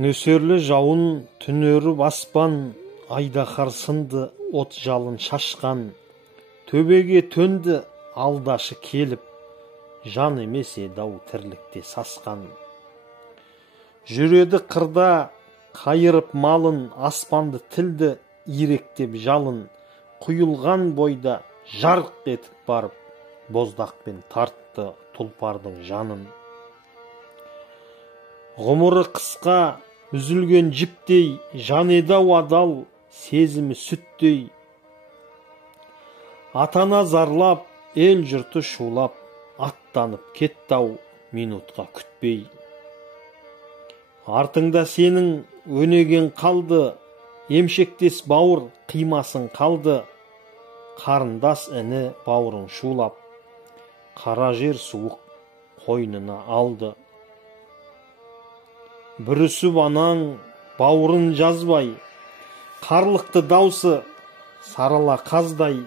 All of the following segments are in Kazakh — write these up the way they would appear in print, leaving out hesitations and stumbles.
Нөсерлі жауын түнөріп аспан, айдаһар сынды от жалын шашқан, төбеге төнді алдашы келіп, жан емес еді-ау тірлікте сасқан. Жүреді қырда қайырып малын, аспанды тілді иректеп жалын, құйылған бойда жарқ етіп барып, боздақпен тартты тұлпардың жанын. Ғұмыры қысқа үзілген жіптей, жан еді-ау адал, сезімі сүттей. Атана зарлап, ел жұрты шулап, аттанып кетті-ау минутқа күтпей. Артыңда сенің өнеген қалды, емшектес бауыр қимасың қалды. Қарындас іні бауырың шулап, қара жер суық қойнына алды. Бүрісіп анаң бауырын жазбай, қарлықты даусы сарала қаздай.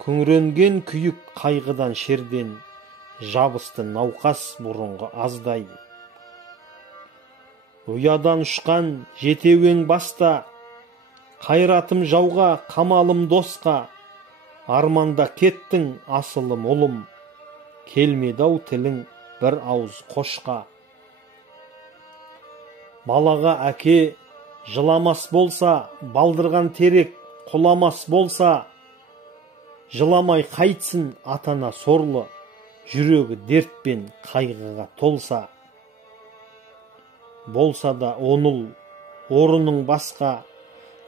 Күңіренген күйік қайғыдан шерден, жабысты науқас бұрынғы аздай. Ұядан ұшқан жетеуің баста, қайратым жауға, қамалым досқа. Арманда кеттің асылым ұлым, келмеді-ау тілің бір ауыз қошқа. Балаға әке жыламас болса, балдырған терек құламас болса, жыламай қайтсын атана сорлы, жүрегі дертпен қайғыға толса. Болса да оныл орының басқа,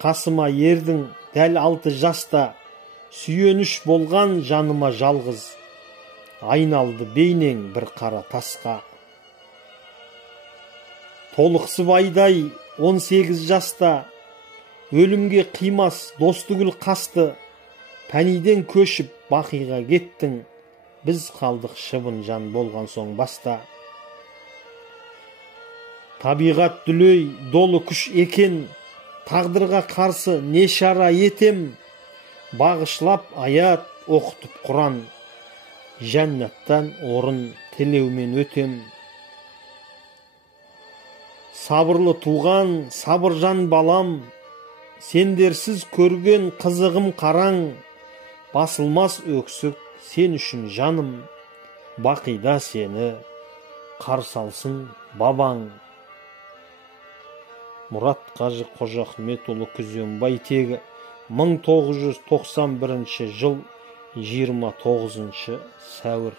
қасыма ердің дәл 6 жаста. Сүйеніш болған жаныма жалғыз, айналды бейнең бір қара тасқа. Толықсып айдай 18 жаста, өлімге қимас достығыл қасты. Пәниден көшіп бақиға кеттің, біз қалдық шыбын жан болған соң баста. Табиғат дүлей долы күш екен, тағдырға қарсы не шара етем. Бағышлап аят оқытып Құран, жәннаттан орын тілеумен өтем. Сабырлы туған сабыржан балам, сендерсіз көрген қызығым қараң. Басылмас өксік сен үшін жаным, бақида сені қарсы алсын бабаң. Мұрат Қажы Қожахметұлы Күзембай тегі, 1991 жыл 29 сәуір.